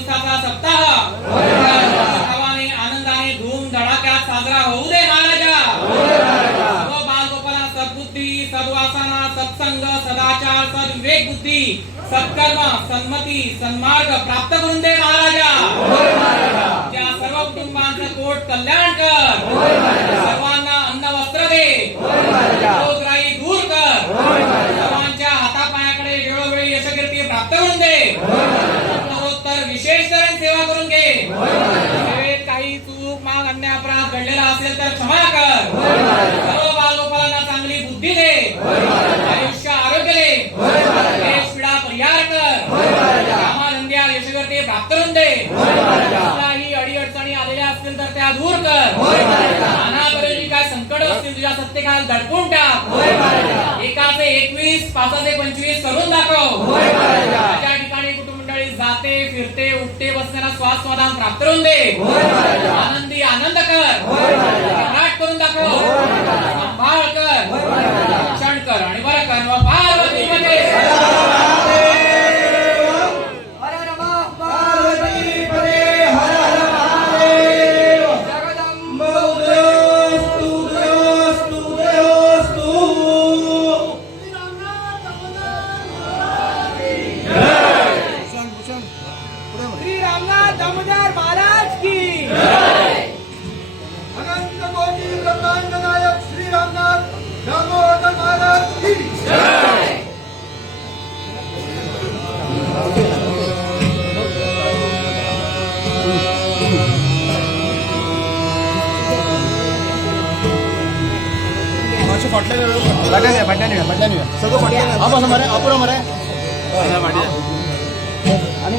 दिवसाचा सप्ताह उत्सवाने आनंदाने धूम धडाक्यात साजरा होऊ दे महाराजा. सर्व बालगोपाला सद्बुद्धी सद्वासना सत्संग सदाचार सद्विवेक बुद्धी सत्कर्म सन्मती सन्मार्ग प्राप्त करून दे महाराजा. त्या सर्व कुटुंबांचं कोट कल्याण कर. सर्वांना अन्न वस्त्र दे. रोगराई दूर कर. सर्वांच्या हातापायाकडे वेळोवेळी यशकीर्ती प्राप्त करून दे. उत्तरोत्तर विशेष तऱ्हेने सेवा करून घे. सेवेत काही चूक माग अन्याय अपराध घडलेला असेल तर क्षमा कर. सर्व बालगोपालांना चांगली बुद्धी दे. आयुष्य आरोग्य दे. देश पीडा परिहार कर. कामाधंद्या यशकीर्ती प्राप्त करून दे. कुठलाही अडीअडचणी आलेल्या असतील तर त्या दूर कर. नानापरीची काय संकट असतील तुझ्या सत्तेखाली दडपून टाक. एकाचे 21 पाचाचे 25 करून दाखव. ज्या ठिकाणी कुटुंबमंडळी जाते फिरते उठते बसण्याला श्वास समाधान प्राप्त करून दे. आनंदी आनंद कर. घराट करून दाखव. सांभाळ कर. रक्षण कर आणि बरं कर. पार्वती मध्ये आणि